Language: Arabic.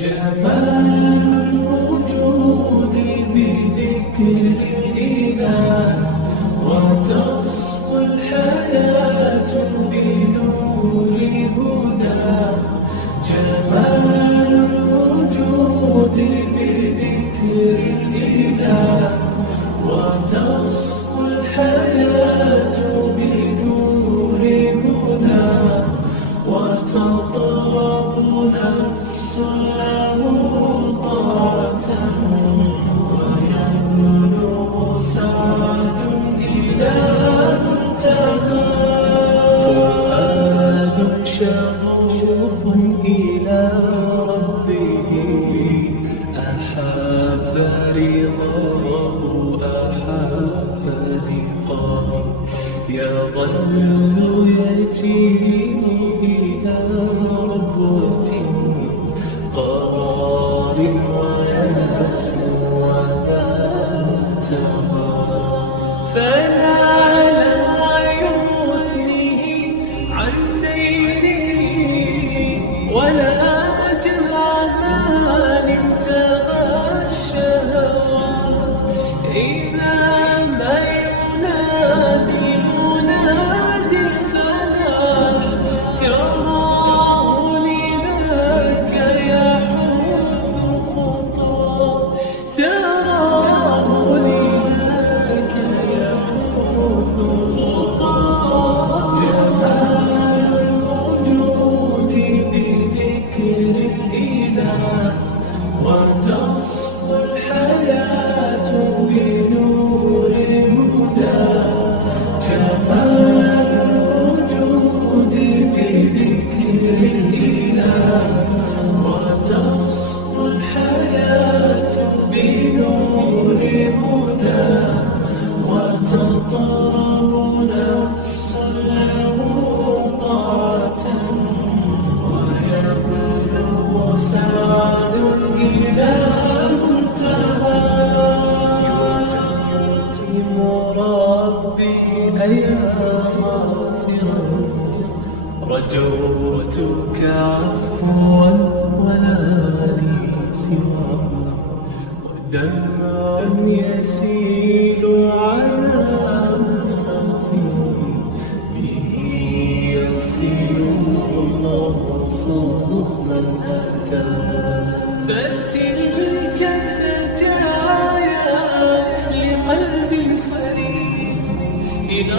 جمال الوجود بذكر الإله، وتصفو الحياة بنور هدى. جمال الوجود بذكر الإله، وتصفو الحياة بنور هدى. وتطرب نفس له طاعة، ويبلغ سعد إلى منتهى. فؤاد شغوف إلى ربه، أحب رضاه أحب لقاه. يظل يتيه إلى ربوة قرار، ويسمو وذا منتهى. فنال يغنيه عن سيره، ولا جمع مال انتهى الشهوى. إذا ما ينادي منادي الفلاح، تراه لذاك يحوث خطاه. تراه لذاك يحوث خطاه. جمال الوجود بذكر الإله، وتصفو الحياة بنور هدى. جمال الوجود بذكر الإله، وتصفو الحياة بنور هدى. وتطرب نفس له طاعة، ويبلغ سعد إلى منتهى. يتم ربي أيا غافرا، رجوتك عفوا ولا لي سوى. ودمع يسيل على مصرفي، به يغسل الله صوف من أتى. فتلك سجايا لقلب صريح إلى